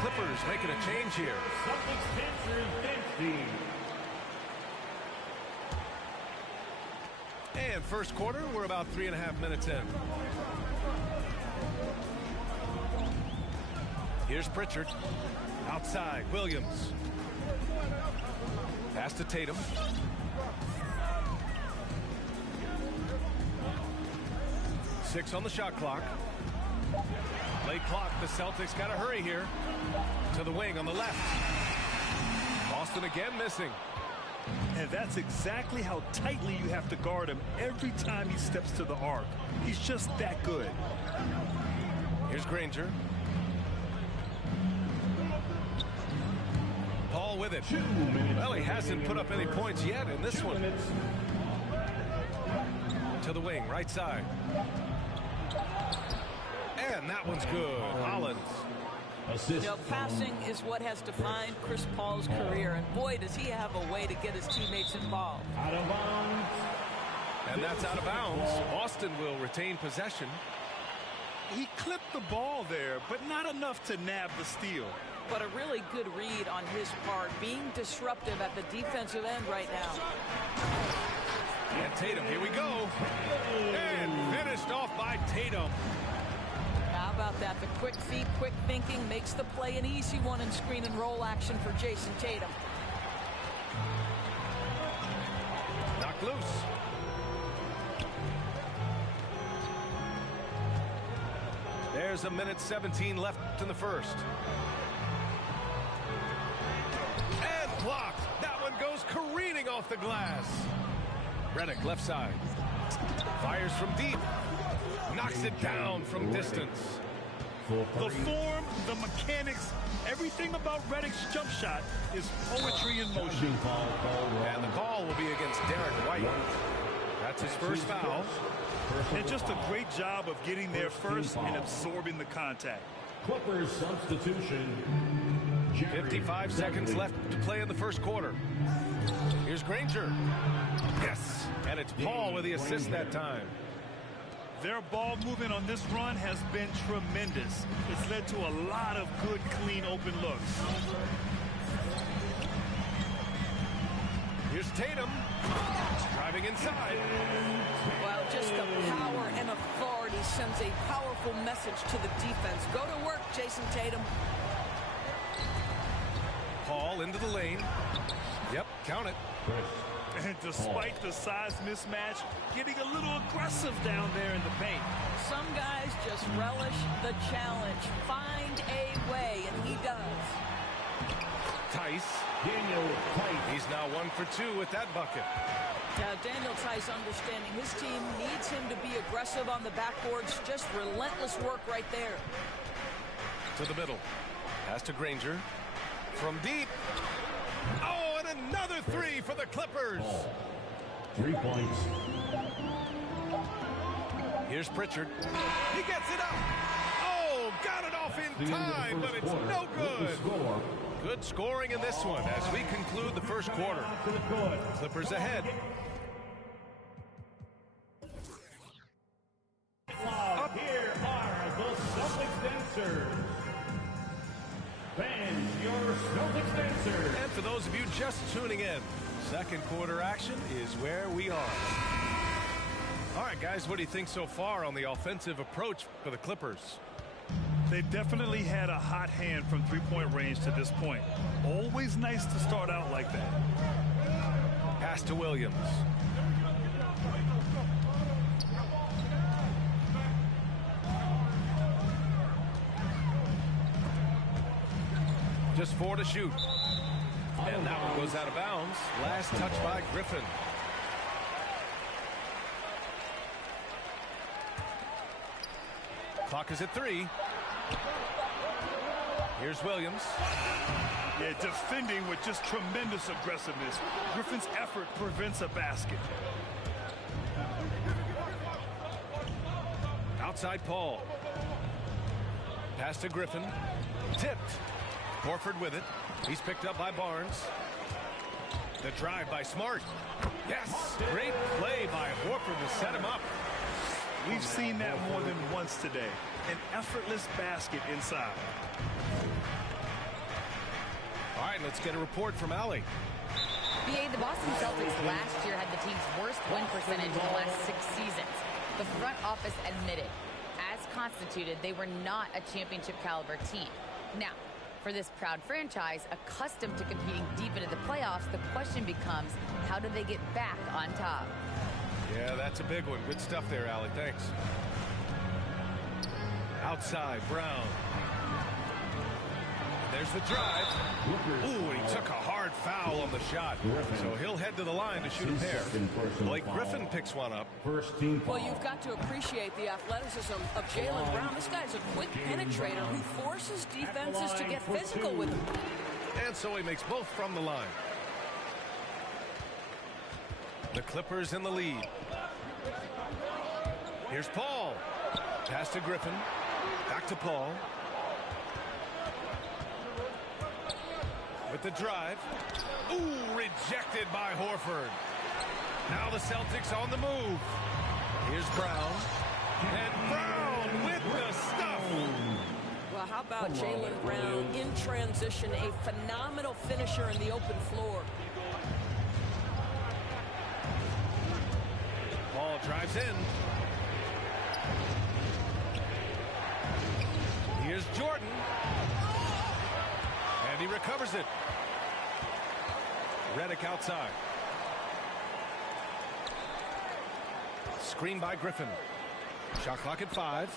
Clippers making a change here. And first quarter, we're about 3.5 minutes in. Here's Pritchard. Outside, Williams. Pass to Tatum. Six on the shot clock. Late clock, the Celtics got to hurry here. To the wing on the left. Boston again missing. And that's exactly how tightly you have to guard him every time he steps to the arc. He's just that good. Here's Granger. Paul with it. Well, he hasn't put up any points yet in this one. To the wing, right side. And that one's good. Hollins. You know, passing is what has defined Chris Paul's career, and boy, does he have a way to get his teammates involved. Out of bounds. And that's out of bounds. Boston will retain possession. He clipped the ball there, but not enough to nab the steal. But a really good read on his part, being disruptive at the defensive end right now. And Tatum, here we go. And finished off by Tatum. How about that? The quick feet, quick thinking makes the play an easy one in screen and roll action for Jason Tatum. Knocked loose. There's a minute 17 left in the first. And blocked. That one goes careening off the glass. Redick left side. Fires from deep. Knocks it down from distance. The form, the mechanics, everything about Redick's jump shot is poetry in motion. And the call will be against Derek White. That's his first foul. And just a great job of getting there first and absorbing the contact. Clippers substitution. 55 seconds left to play in the first quarter. Here's Granger. Yes. And it's Paul with the assist that time. Their ball movement on this run has been tremendous. It's led to a lot of good, clean, open looks. Here's Tatum. Driving inside. Well, just the power and authority sends a powerful message to the defense. Go to work, Jason Tatum. Paul into the lane. Yep, count it. And despite the size mismatch, getting a little aggressive down there in the paint. Some guys just relish the challenge. Find a way, and he does. Tice. Daniel Tice. He's now 1 for 2 with that bucket. Daniel Tice understanding his team needs him to be aggressive on the backboards. Just relentless work right there. To the middle. Pass to Granger. From deep. Oh, and another three for the Clippers. 3 points. Here's Pritchard. He gets it up. Oh, got it off in time, but it's no good. Good scoring in this one as we conclude the first quarter. Clippers ahead. Up. Here are the Celtics dancers. Fans, your Celtics dancers. And for those of you just tuning in, second quarter action is where we are. All right, guys, what do you think so far on the offensive approach for the Clippers? They definitely had a hot hand from three-point range to this point. Always nice to start out like that. Pass to Williams. Just 4 to shoot. And that one goes out of bounds. Last touch by Griffin. Clock is at 3. Here's Williams. Yeah, defending with just tremendous aggressiveness. Griffin's effort prevents a basket. Outside Paul. Pass to Griffin. Tipped. Horford with it. He's picked up by Barnes. The drive by Smart. Yes! Great play by Horford to set him up. We've seen that more than once today. An effortless basket inside. let's get a report from Allie. BA, the Boston Celtics last year had the team's worst win percentage in the last 6 seasons. The front office admitted, as constituted, they were not a championship caliber team. Now, for this proud franchise, accustomed to competing deep into the playoffs, the question becomes, how do they get back on top? Yeah, that's a big one. Good stuff there, Allie. Thanks. Outside, Brown. There's the drive. Ooh, and he took a hard foul on the shot. So he'll head to the line to shoot a pair. Blake Griffin picks one up. Well, you've got to appreciate the athleticism of Jaylen Brown. This guy's a quick penetrator who forces defenses to get physical with him. And so he makes both from the line. The Clippers in the lead. Here's Paul. Pass to Griffin. Back to Paul. With the drive. Ooh, rejected by Horford. Now the Celtics on the move. Here's Brown. And Brown with the stuff. Well, how about Jaylen Brown in transition, a phenomenal finisher in the open floor. Paul drives in. Here's Jordan. And he recovers it. Redick outside. Screen by Griffin. Shot clock at 5.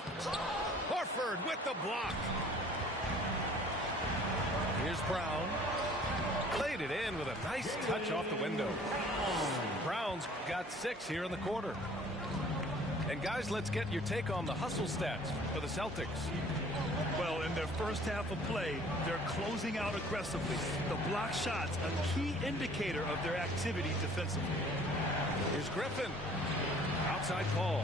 Horford with the block. Here's Brown. Played it in with a nice touch off the window. Brown's got 6 here in the quarter. And guys, let's get your take on the hustle stats for the Celtics. Well, in their first half of play, they're closing out aggressively. The block shots, a key indicator of their activity defensively. Here's Griffin. Outside Paul.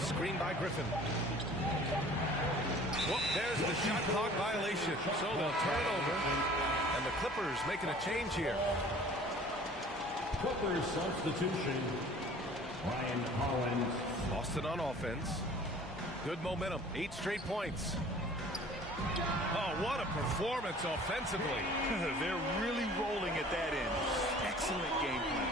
Screen by Griffin. Whoop, there's the shot clock violation. So they'll turn it over. And the Clippers making a change here. Clippers substitution. Ryan Collins. Boston on offense. Good momentum. 8 straight points. Oh, what a performance offensively. They're really rolling at that end. Excellent game plan.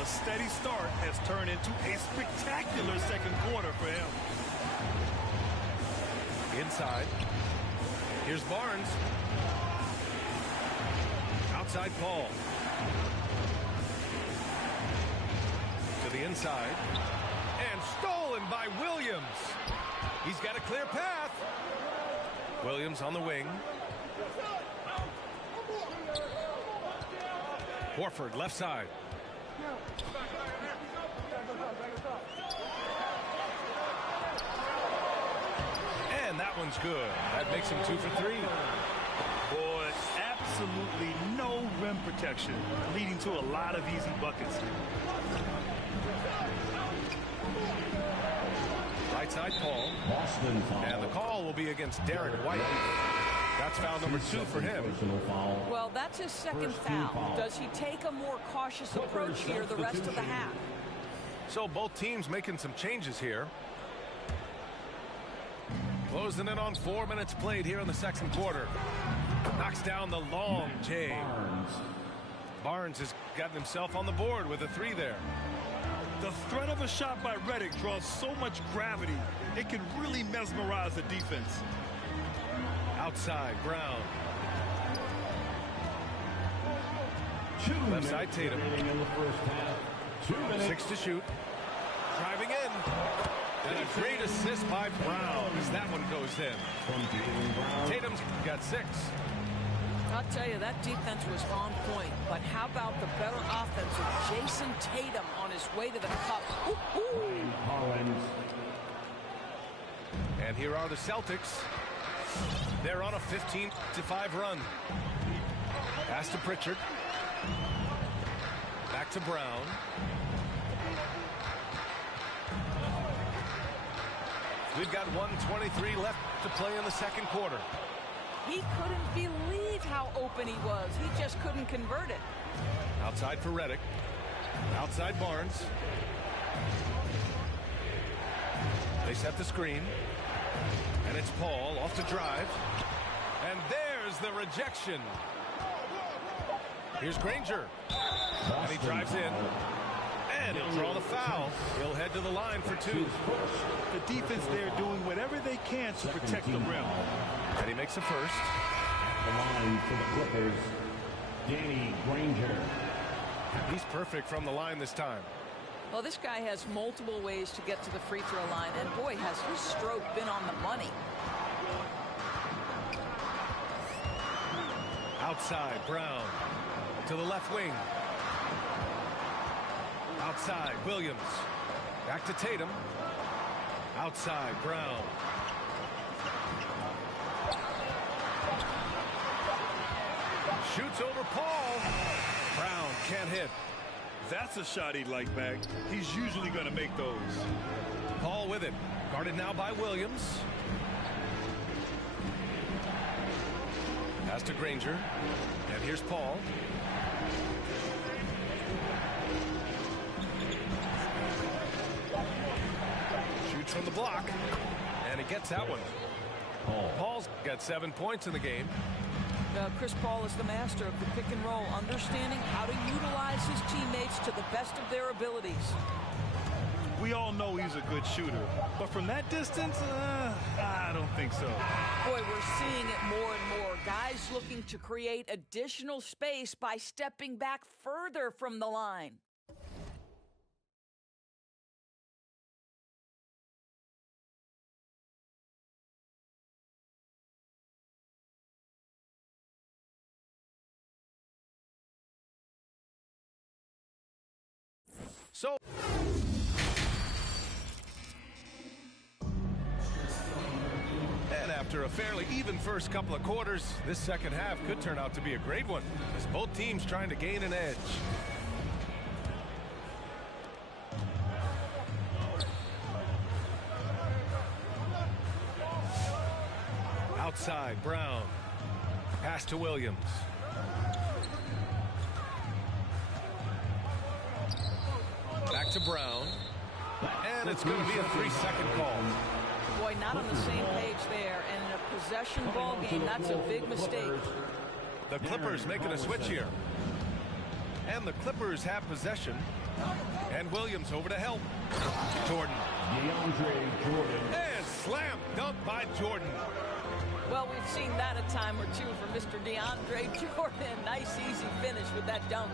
A steady start has turned into a spectacular second quarter for him. Inside. Here's Barnes. Outside Paul. To the inside. And stolen by Williams. He's got a clear path. Williams on the wing. Horford left side. And that one's good. That makes him 2 for 3. Boy, absolutely no rim protection, leading to a lot of easy buckets. Right side Paul. Boston foul. And the call will be against Derek White. That's foul number 2 for him. Well, that's his second foul. Does he take a more cautious approach here the rest of the half? So both teams making some changes here. Closing in on 4 minutes played here in the second quarter. Knocks down the long J. Barnes has gotten himself on the board with a 3 there. The threat of a shot by Redick draws so much gravity, it can really mesmerize the defense. Outside, Brown. Left side, Tatum. 6 to shoot. Driving in. And a great assist by Brown as that one goes in. Tatum's got 6. I'll tell you, that defense was on point. But how about the better offense of Jason Tatum on his way to the cup? And here are the Celtics. They're on a 15-5 run. Pass to Pritchard. Back to Brown. We've got 1:23 left to play in the second quarter. He couldn't believe how open he was. He just couldn't convert it. Outside for Redick. Outside Barnes. They set the screen. And it's Paul off the drive. And there's the rejection. Here's Granger. And he drives in. And he'll draw the foul. He'll head to the line for two. The defense there doing whatever they can to protect the rim. And he makes a first. The line for the Clippers, Danny Granger. He's perfect from the line this time. Well, this guy has multiple ways to get to the free throw line, and boy, has his stroke been on the money. Outside, Brown. To the left wing. Outside, Williams. Back to Tatum. Outside, Brown. Shoots over Paul. Brown can't hit. That's a shot he'd like back. He's usually going to make those. Paul with it. Guarded now by Williams. Pass to Granger. And here's Paul. Shoots from the block. And he gets that one. Paul's got 7 points in the game. Chris Paul is the master of the pick and roll, understanding how to utilize his teammates to the best of their abilities. We all know he's a good shooter, but from that distance, I don't think so. Boy, we're seeing it more and more. Guys looking to create additional space by stepping back further from the line. So, and after a fairly even first couple of quarters, this second half could turn out to be a great one, as both teams trying to gain an edge. Outside, Brown. Pass to Williams. Back to Brown. And it's going to be a 3-second call. Boy, not on the same page there. And in a possession ball game, that's a big mistake. The Clippers making a switch here. And the Clippers have possession. And Williams over to help. Jordan. DeAndre Jordan. And slam dunk by Jordan. Well, we've seen that a time or two from Mr. DeAndre Jordan. Nice, easy finish with that dunk.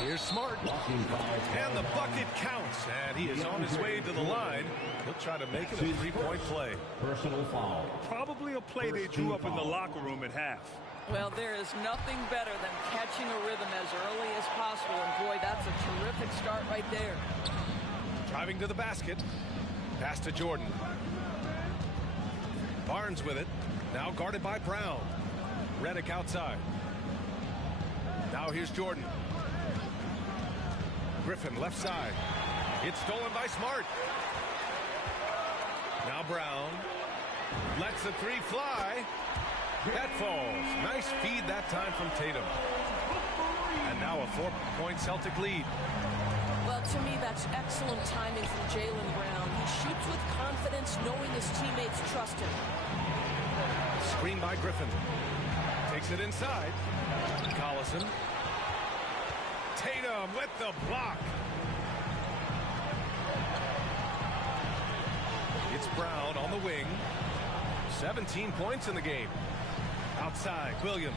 Here's Smart. And the bucket counts. And he is on his way to the line. He'll try to make it a three-point play. Personal foul. Probably a play they drew up in the locker room at half. Well, there is nothing better than catching a rhythm as early as possible. And boy, that's a terrific start right there. Driving to the basket. Pass to Jordan. Barnes with it. Now guarded by Brown. Redick outside. Now here's Jordan. Griffin left side. It's stolen by Smart. Now Brown. Lets the three fly. That falls. Nice feed that time from Tatum. And now a 4-point Celtic lead. Well, to me, that's excellent timing from Jaylen Brown. He shoots with confidence, knowing his teammates trust him. Screen by Griffin. Takes it inside. Collison. Tatum with the block. It's Brown on the wing. 17 points in the game. Outside, Williams.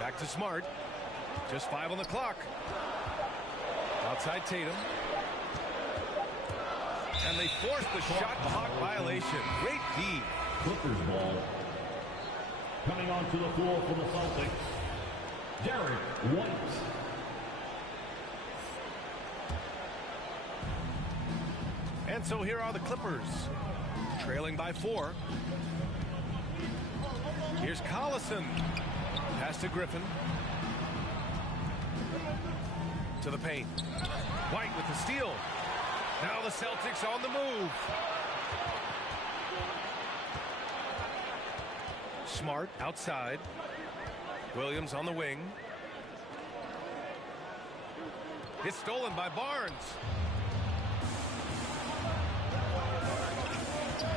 Back to Smart. Just 5 on the clock. Outside Tatum. And they force the shot clock violation. Great D. Clippers ball. Coming onto the floor for the Celtics, Derek White. And so here are the Clippers, trailing by 4. Here's Collison. Pass to Griffin. To the paint. White with the steal. Now the Celtics on the move. Smart outside. Williams on the wing. It's stolen by Barnes.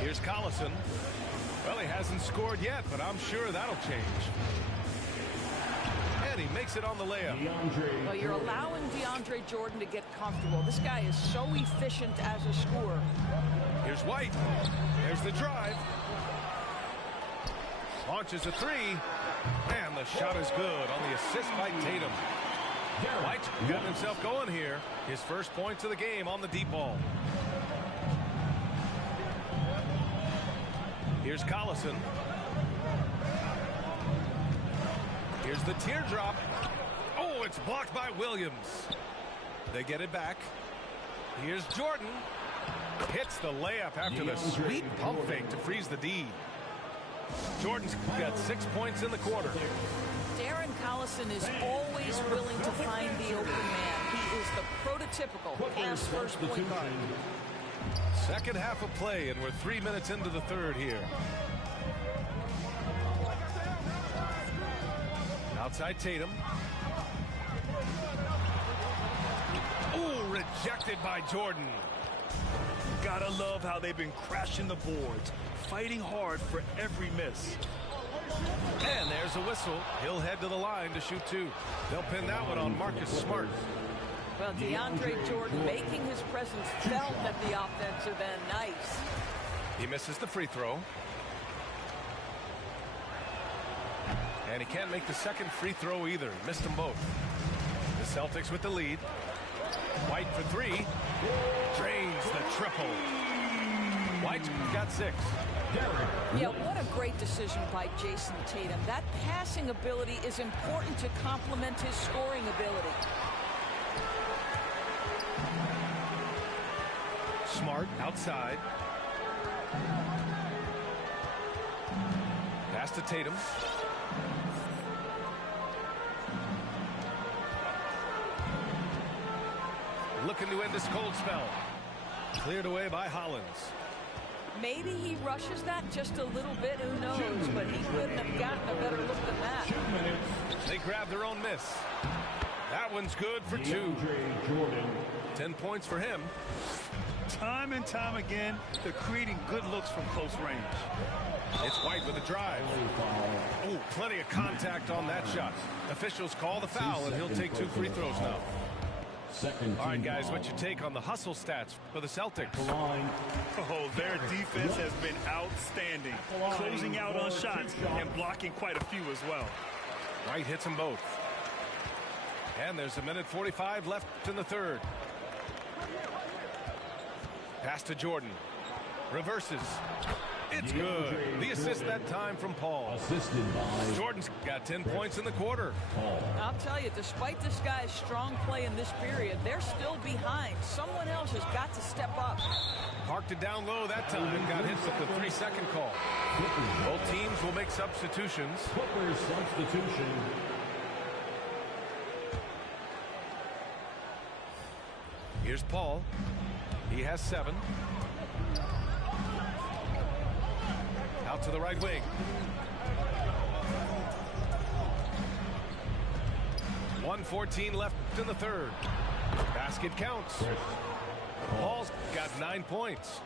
Here's Collison. Well, he hasn't scored yet, but I'm sure that'll change. And he makes it on the layup. Well, you're allowing DeAndre Jordan to get comfortable. This guy is so efficient as a scorer. Here's White. There's the drive. Launches a three. And the shot is good on the assist by Tatum. White got himself going here. His first points of the game on the deep ball. Here's Collison. Here's the teardrop. Oh, it's blocked by Williams. They get it back. Here's Jordan. Hits the layup after the sweet pump fake to freeze the D. Jordan's got 6 points in the quarter. Darren Collison is always willing to find the open man. He is the prototypical pass first point guard. Second half of play, and we're 3 minutes into the third here. Outside Tatum. Ooh, rejected by Jordan. Gotta love how they've been crashing the boards, fighting hard for every miss. And there's a whistle. He'll head to the line to shoot two. They'll pin that one on Marcus Smart. Well, DeAndre Jordan making his presence felt at the offensive end. Nice. He misses the free throw. And he can't make the second free throw either. Missed them both. The Celtics with the lead. White for three. Drains the triple. White's got 6. Yeah, what a great decision by Jason Tatum. That passing ability is important to complement his scoring ability. Smart outside. Pass to Tatum. Looking to end this cold spell. Cleared away by Hollins. Maybe he rushes that just a little bit, who knows, but he couldn't have gotten a better look than that. They grab their own miss. That one's good for 2. 10 points for him. Time and time again, they're creating good looks from close range. It's White with a drive. Oh, plenty of contact on that shot. Officials call the foul, and he'll take 2 free throws now. All right, guys, what's your take on the hustle stats for the Celtics? Oh, their defense has been outstanding, closing out on shots and blocking quite a few as well. White hits them both. And there's a minute 45 left in the third. Pass to Jordan. Reverses. It's good. The assist that time from Paul. Assisted by Jordan's got 10 points in the quarter. I'll tell you, despite this guy's strong play in this period, they're still behind. Someone else has got to step up. Parked it down low that time. Got hit with the 3-second call. Both teams will make substitutions. Clippers substitution. Here's Paul. He has 7. Out to the right wing. 1:14 left in the third. Basket counts. Paul's got 9 points.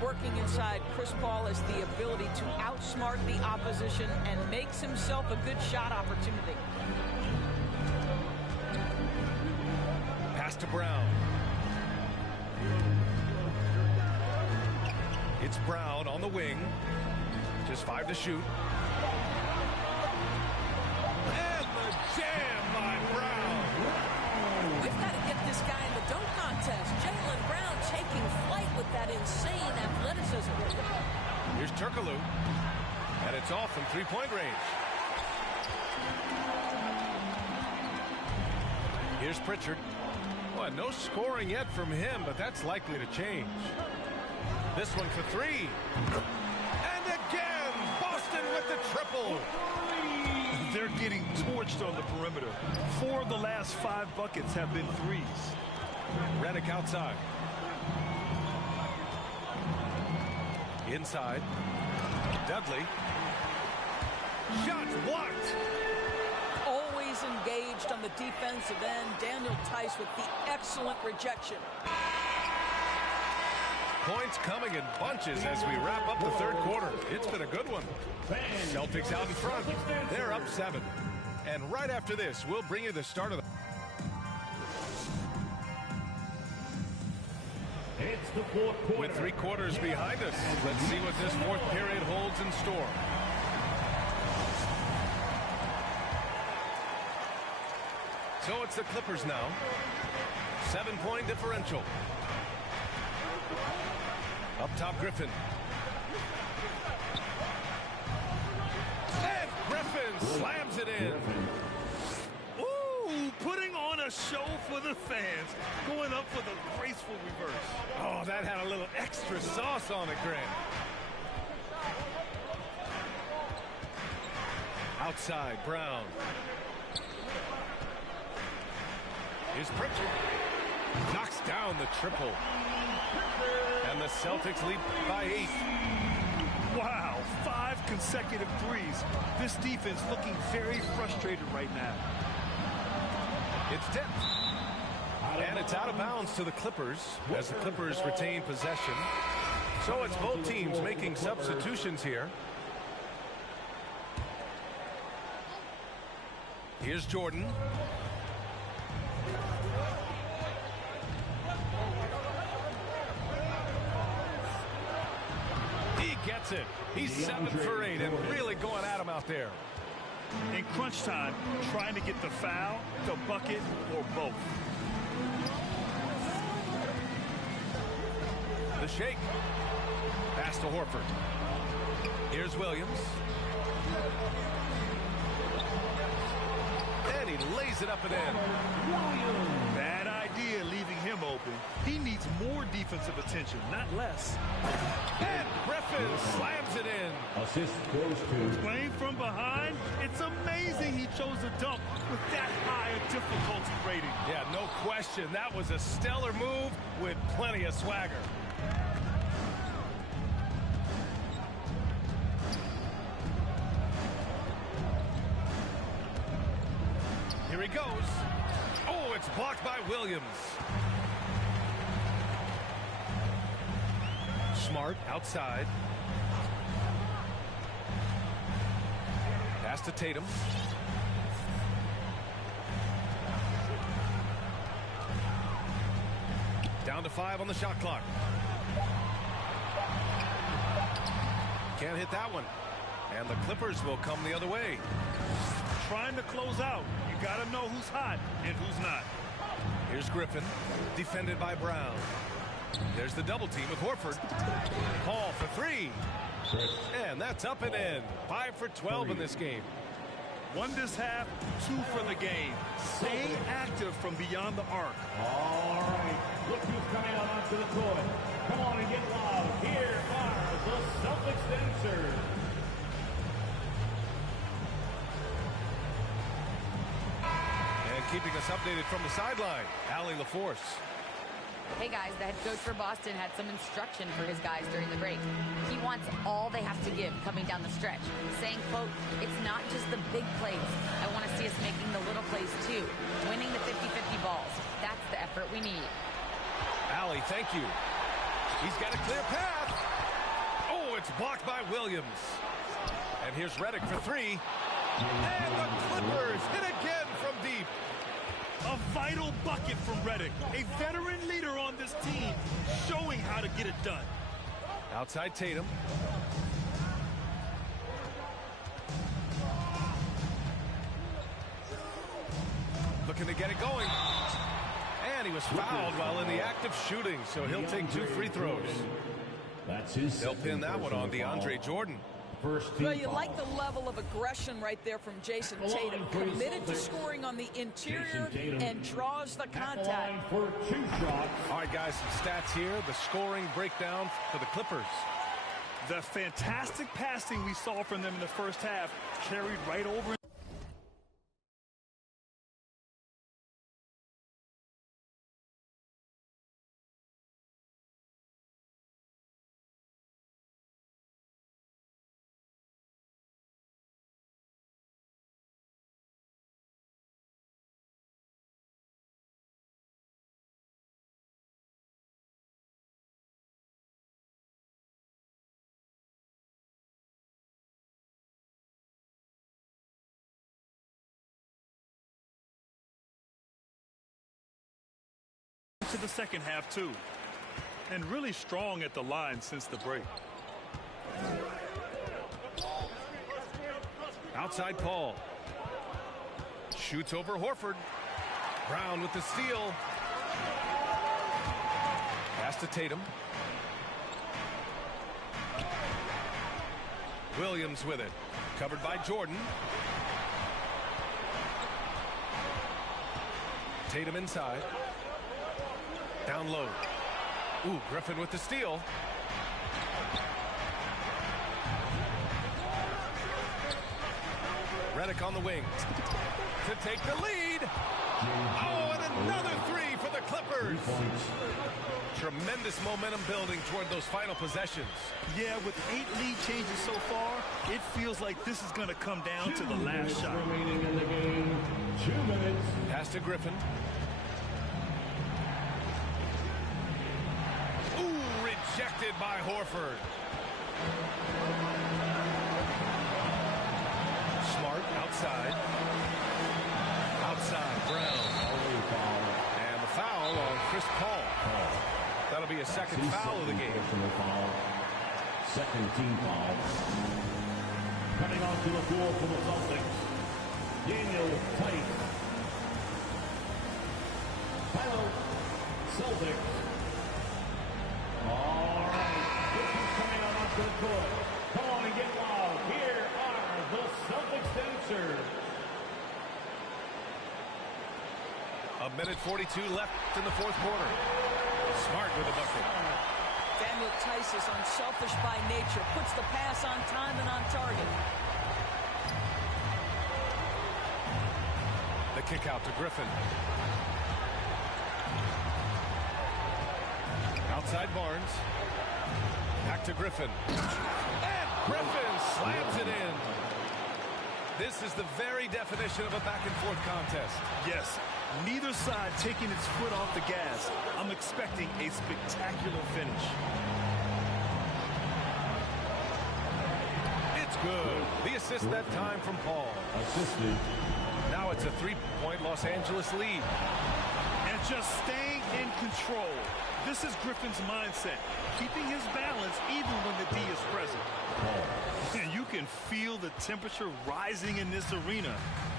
Working inside, Chris Paul has the ability to outsmart the opposition and makes himself a good shot opportunity. Pass to Brown. It's Brown on the wing. Just 5 to shoot. And the jam by Brown. We've got to get this guy in the dunk contest. Jaylen Brown taking flight with that insane athleticism. Here's Turkoglu. And it's off from 3-point range. Here's Pritchard. Well, no scoring yet from him, but that's likely to change. This one for 3. And again, Boston with the triple. They're getting torched on the perimeter. 4 of the last 5 buckets have been threes. Redick outside. Inside. Dudley. Shots blocked. Always engaged on the defensive end. Daniel Tice with the excellent rejection. Points coming in bunches as we wrap up the third quarter. It's been a good one. Celtics out in front. They're up 7. And right after this, we'll bring you the start of the... It's the fourth quarter. With 3 quarters behind us, let's see what this fourth period holds in store. So it's the Clippers now. 7-point differential. Up top, Griffin. And Griffin slams it in. Ooh, putting on a show for the fans. Going up for the graceful reverse. Oh, that had a little extra sauce on it, Grant. Outside, Brown. Here's Pritchard. Knocks down the triple. And the Celtics lead by 8. Wow, 5 consecutive threes. This defense looking very frustrated right now. It's tipped. And it's out of bounds to the Clippers as the Clippers retain possession. So it's both teams making substitutions here. Here's Jordan. He gets it. He's 7 for 8 and really going at him out there. In crunch time, trying to get the foul, the bucket, or both. The shake. Pass to Horford. Here's Williams. And he lays it up and in. Bad idea leaving him open. He needs more defensive attention, not less. And Griffin slams it in. Assist goes to... Playing from behind, it's amazing he chose a dunk with that high a difficulty rating. Yeah, no question. That was a stellar move with plenty of swagger. Here he goes. Oh, it's blocked by Williams. Smart outside. Pass to Tatum. Down to 5 on the shot clock. Can't hit that one. And the Clippers will come the other way. Trying to close out. You got to know who's hot and who's not. Here's Griffin, defended by Brown. There's the double team with Horford. Hall for 3. And that's up and in. 5 for 12 in this game. 1 this half, 2 for the game. Stay active from beyond the arc. All right. Look who's coming out onto the court. Come on and get loud. Here are the Celtics dancers. Keeping us updated from the sideline, Allie LaForce. Hey guys, the head coach for Boston had some instruction for his guys during the break. He wants all they have to give coming down the stretch, saying, quote, it's not just the big plays. I want to see us making the little plays too, winning the 50-50 balls. That's the effort we need. Allie, thank you. He's got a clear path. Oh, it's blocked by Williams. And here's Redick for 3. And the Clippers hit again from deep. A vital bucket from Redick, a veteran leader on this team, showing how to get it done. Outside Tatum. Looking to get it going. And he was fouled while in the act of shooting, so he'll take 2 free throws. That's his. They'll pin that one on DeAndre Jordan. Well, you like the level of aggression right there from Jason Tatum. Committed to scoring on the interior and draws the contact. For 2 shots. All right, guys, some stats here. The scoring breakdown for the Clippers. The fantastic passing we saw from them in the first half carried right over. into the second half, too. And really strong at the line since the break. Outside Paul. Shoots over Horford. Brown with the steal. Pass to Tatum. Williams with it. Covered by Jordan. Tatum inside. Down low. Ooh, Griffin with the steal. Redick on the wing to take the lead. Oh, and another three for the Clippers. Tremendous momentum building toward those final possessions. Yeah, with 8 lead changes so far, it feels like this is going to come down to the last shot. Remaining in the game, 2 minutes. Pass to Griffin. Ooh, rejected by Horford. Smart outside. Outside, Brown. And the foul on Chris Paul. That'll be a second foul of the game. Second team foul. Coming onto the floor for the Celtics, Daniel Theis. Hello, Celtics. All right, this is coming on onto the court. Come on and get loud. Here are the Celtics dancers. A minute 42 left in the fourth quarter. Smart with a bucket. Daniel Theis is unselfish by nature, puts the pass on time and on target. The kick out to Griffin. Outside Barnes. Back to Griffin. And Griffin slams it in. This is the very definition of a back-and-forth contest. Yes, neither side taking its foot off the gas. I'm expecting a spectacular finish. It's good. The assist that time from Paul. Assisted. Now it's a three-point Los Angeles lead. And just staying in control. This is Griffin's mindset, keeping his balance even when the D is present. And you can feel the temperature rising in this arena.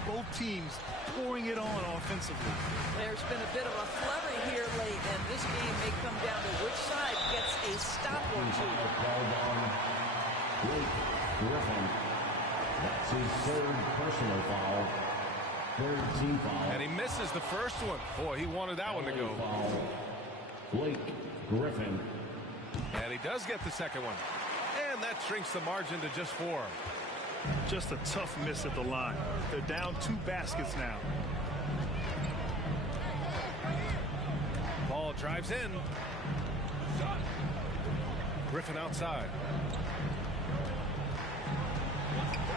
Both teams pouring it on offensively. There's been a bit of a flurry here late, and this game may come down to which side gets a stop or two. Blake Griffin. That's his third personal foul. Third team foul. And he misses the first one. Boy, he wanted that one to go. Foul. Blake Griffin. And he does get the second one. And that shrinks the margin to just 4. Just a tough miss at the line. They're down 2 baskets now. Ball drives in. Griffin outside.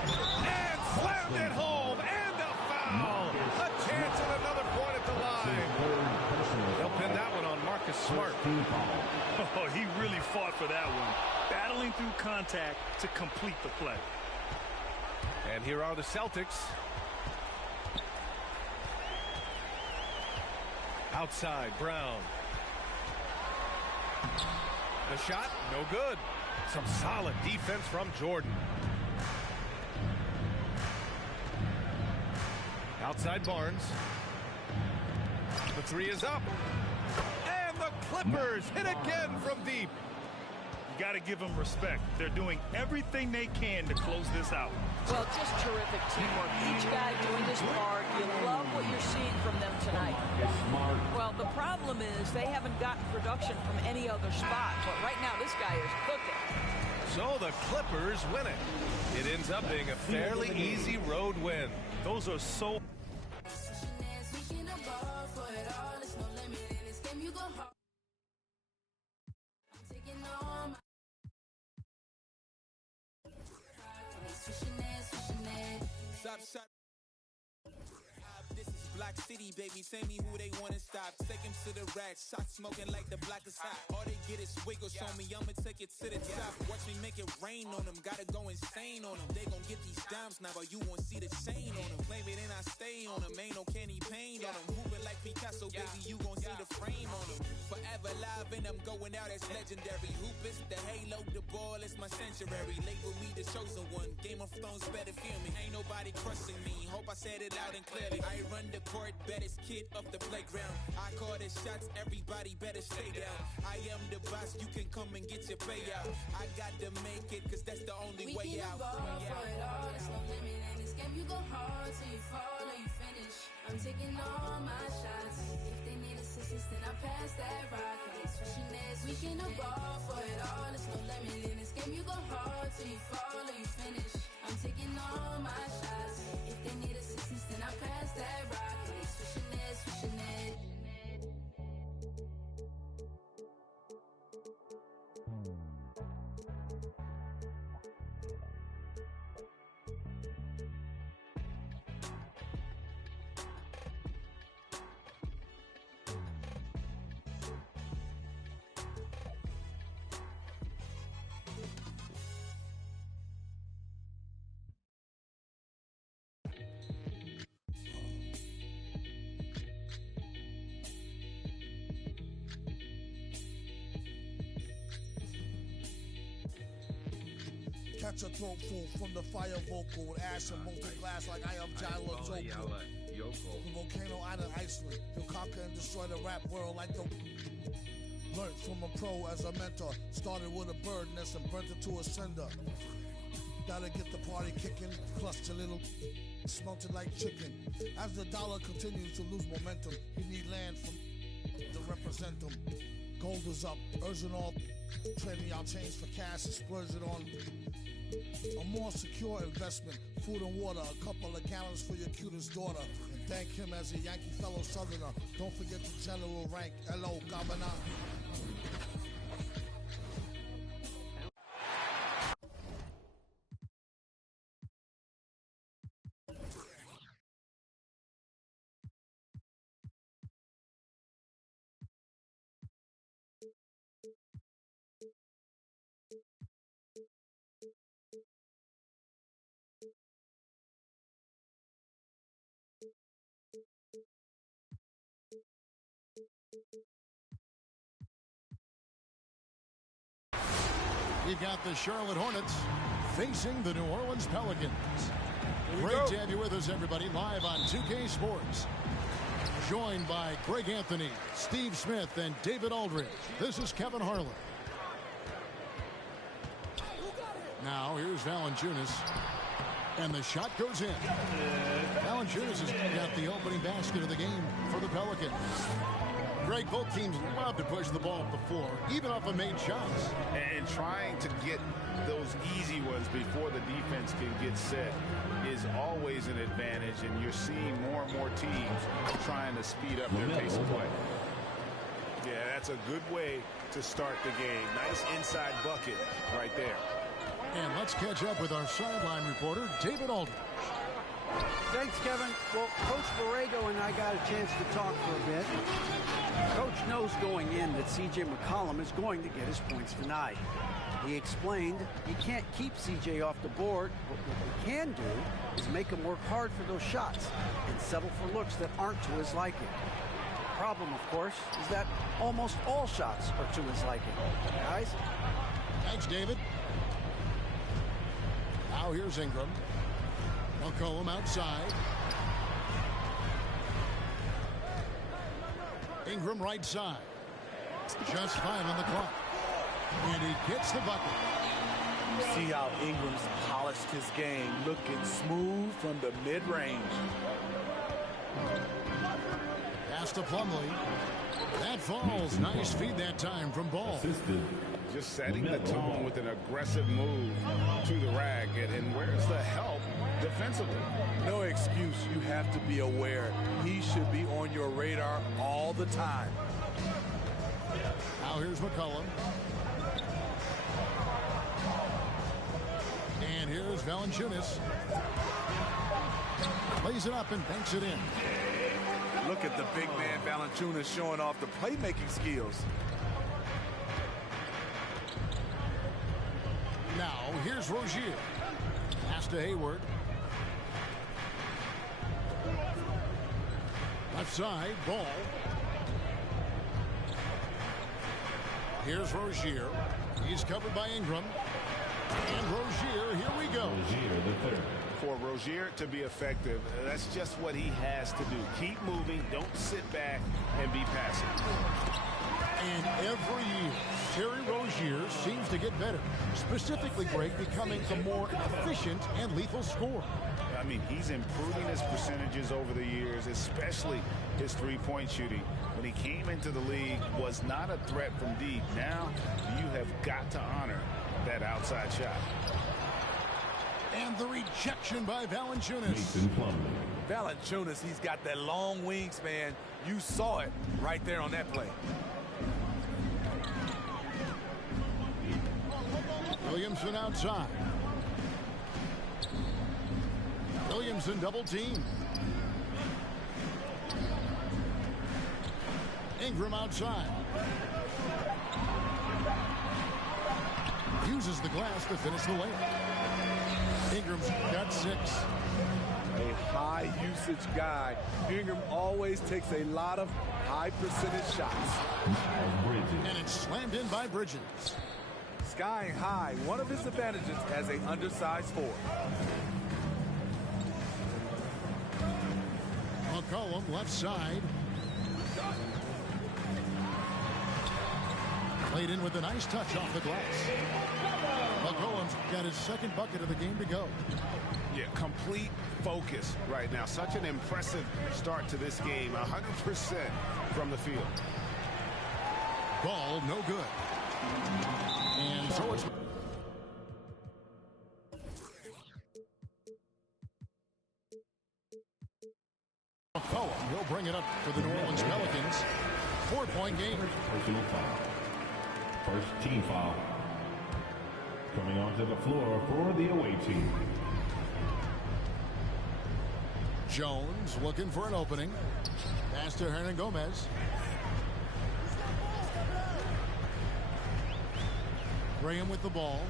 And slammed it home. And a foul. A chance at another point at the line. They'll pin that one on Marcus Smart. Oh, he really fought for that one. Battling through contact to complete the play. And here are the Celtics. Outside, Brown. The shot, no good. Some solid defense from Jordan. Outside Barnes. The three is up. And the Clippers hit again from deep. You got to give them respect. They're doing everything they can to close this out. Well, just terrific teamwork. Each guy doing his part. You love what you're seeing from them tonight. Well, the problem is they haven't gotten production from any other spot. But right now, this guy is cooking. So the Clippers win it. It ends up being a fairly easy road win. Those are so... Block City, baby, tell me who they wanna stop. Take him to the rack, shot smoking like the block is hot. All they get is wiggles on me, I'ma take it to the top. Watch me make it rain on them, gotta go insane on them. They gon' get these dimes now, but you won't see the chain on them. Claim it and I stay on them, ain't no candy paint on them. Hooping like Picasso, baby, you gon' see the frame on them. Forever live and I'm going out as legendary. Hoopers, the halo, the ball, it's my sanctuary. Label me the chosen one, Game of Thrones better feel me. Ain't nobody crushing me, hope I said it loud and clearly. I run the court, baddest kid off the playground. I call the shots, everybody better stay down. I am the boss, you can come and get your payout. I got to make it, cause that's the only way out. For it all, there's no limit in this game. You go hard till you fall or you finish. I'm taking all my shots. If they need assistance, then I pass that rock. Hey, switching this, we can ball for it all. There's no limit in this game. You go hard till you fall or you finish. I'm taking all my shots. If they need assistance, then I pass that rock. Hey, switching this, switching it. Catch a throat full from the fire vocal with ash and molten glass like I am Jalo Joko. The volcano island Iceland. He'll conquer and destroy the rap world like the... Learned from a pro as a mentor. Started with a bird nest and burnt it to a cinder. Gotta get the party kicking. Clutch a little... Smelt it like chicken. As the dollar continues to lose momentum, he need land from... to represent him. Gold is up. Urging all... Trading y'all change for cash and splurge it on... A more secure investment, food and water, a couple of gallons for your cutest daughter. And thank him as a Yankee fellow Southerner. Don't forget the general rank, L.O. Governor. We've got the Charlotte Hornets facing the New Orleans Pelicans. Great to have you with us, everybody, live on 2K Sports. Joined by Greg Anthony, Steve Smith, and David Aldridge. This is Kevin Harlan. Now, here's Valanciunas. And the shot goes in. Valanciunas has got the opening basket of the game for the Pelicans. Greg, both teams love to push the ball up the floor, even off of made shots. And trying to get those easy ones before the defense can get set is always an advantage, and you're seeing more and more teams trying to speed up their pace of play. Yeah, that's a good way to start the game. Nice inside bucket right there. And let's catch up with our sideline reporter, David Aldridge. Thanks, Kevin. Well, Coach Borrego and I got a chance to talk for a bit. Coach knows going in that C.J. McCollum is going to get his points tonight. He explained you can't keep C.J. off the board, but what we can do is make him work hard for those shots and settle for looks that aren't to his liking. The problem, of course, is that almost all shots are to his liking. Guys? Thanks, David. Now here's Ingram. McCollum outside. Ingram right side. Just 5 on the clock. And he gets the bucket. You see how Ingram's polished his game, looking smooth from the mid-range. Pass to Plumlee. That falls. Nice feed that time from Ball. Just setting the tone with an aggressive move to the rack. And where's the help defensively? No excuse. You have to be aware. He should be on your radar all the time. Now here's McCollum. And here's Valanciunas. Plays it up and banks it in. Look at the big man Valanciunas showing off the playmaking skills. Now, here's Rozier. Pass to Hayward. Left side, Ball. Here's Rozier. He's covered by Ingram. And Rozier, here we go. Rozier, the third. For Rozier to be effective, that's just what he has to do. Keep moving, don't sit back, and be passive. And every year, Terry Rozier seems to get better. Specifically, Greg, becoming a more efficient and lethal scorer. I mean, he's improving his percentages over the years, especially his three-point shooting. When he came into the league, was not a threat from deep. Now, you have got to honor that outside shot. And the rejection by Valanciunas. Valanciunas, he's got that long wingspan. You saw it right there on that play. Williamson outside. Williamson double team. Ingram outside. Uses the glass to finish the layup. Ingram's got 6. A high usage guy. Ingram always takes a lot of high percentage shots. And it's slammed in by Bridges. Skying high, one of his advantages as an undersized forward. McCollum left side. Played in with a nice touch off the glass. McCollum's got his second bucket of the game to go. Yeah, complete focus right now. Such an impressive start to this game. 100% from the field. Ball no good. And so it's McCollum. He'll bring it up for the New Orleans Pelicans. 4-point game. Personal foul. First team foul. Coming onto the floor for the away team. Jones looking for an opening. Pass to Hernangomez. Graham with the ball.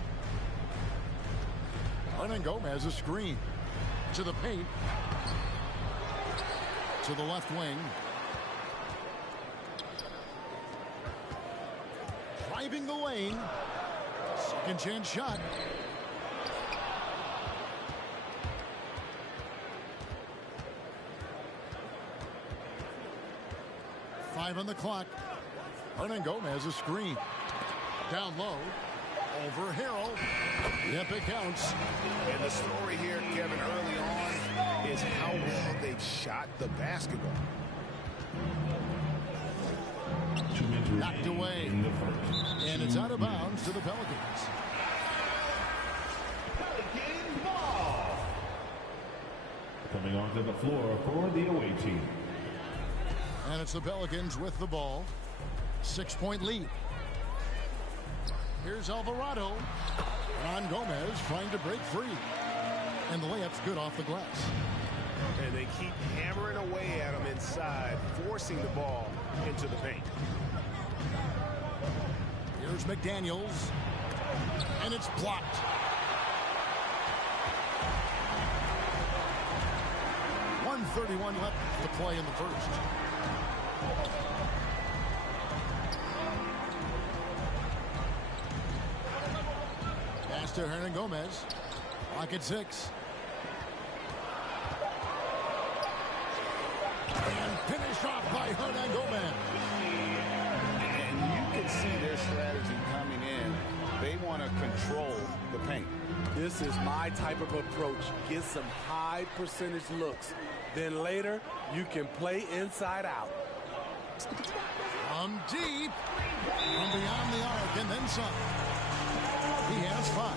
Hernangomez a screen. To the paint. To the left wing. Driving the lane. Second chance shot. Five on the clock. Hernangomez a screen. Down low. Over Harrell. Yep, it counts. And the story here, Kevin, early on is how well they've shot the basketball. Knocked away. And it's out of bounds to the Pelicans. Pelicans ball. Coming onto the floor for the away team. And it's the Pelicans with the ball. 6-point lead. Here's Alvarado. Hernangomez trying to break free. And the layup's good off the glass. And they keep hammering away at him inside, forcing the ball into the paint. Here's McDaniels. And it's blocked. .131 left to play in the first. Pass to Hernangomez. Lock at 6. And finished off by Hernangomez. And you can see their strategy coming in. They want to control the paint. This is my type of approach. Get some high percentage looks. Then later, you can play inside out. From deep. From beyond the arc and then some. He has 5.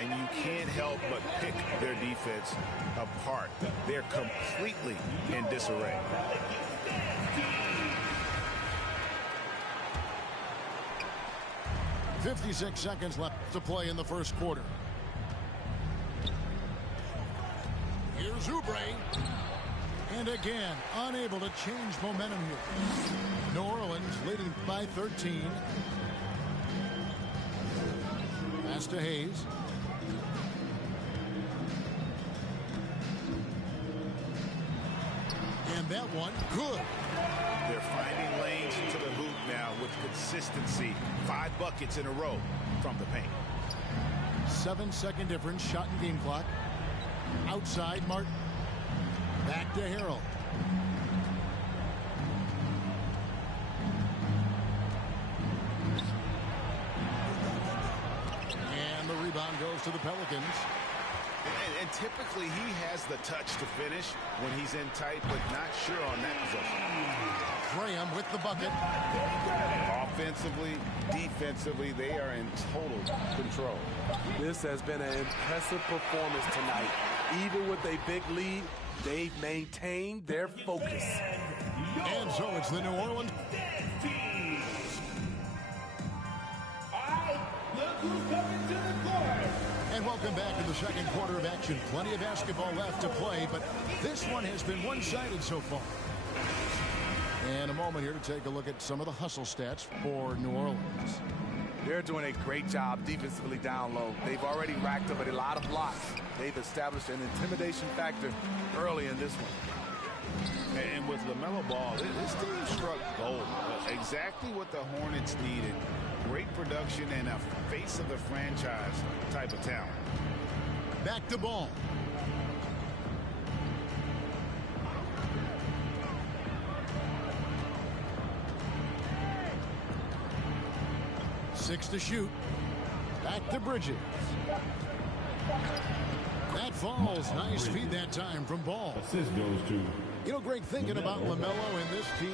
And you can't help but pick their defense apart. They're completely in disarray. .56 seconds left to play in the first quarter. Here's Oubre. And again, unable to change momentum here. New Orleans leading by 13. Pass to Hayes. And that one, good. They're finding lanes into the hoop now with consistency. 5 buckets in a row from the paint. 7-second difference, shot and game clock. Outside, Martin. Back to Harrell. And the rebound goes to the Pelicans. And typically he has the touch to finish when he's in tight, but not sure on that possession. Graham with the bucket. Offensively, defensively, they are in total control. This has been an impressive performance tonight. Even with a big lead, they've maintained their focus. And so it's the New Orleans. Look who's coming to the court. And welcome back to the second quarter of action. Plenty of basketball left to play, but this one has been one-sided so far. And a moment here to take a look at some of the hustle stats for New Orleans. They're doing a great job defensively down low. They've already racked up a lot of blocks. They've established an intimidation factor early in this one. And with LaMelo Ball, this team struck gold. Exactly what the Hornets needed. Great production and a face of the franchise type of talent. Back to Ball. Six to shoot. Back to Bridges. That falls. Nice feed that time from Ball. Assist goes to... You know, Greg, thinking about LaMelo and this team,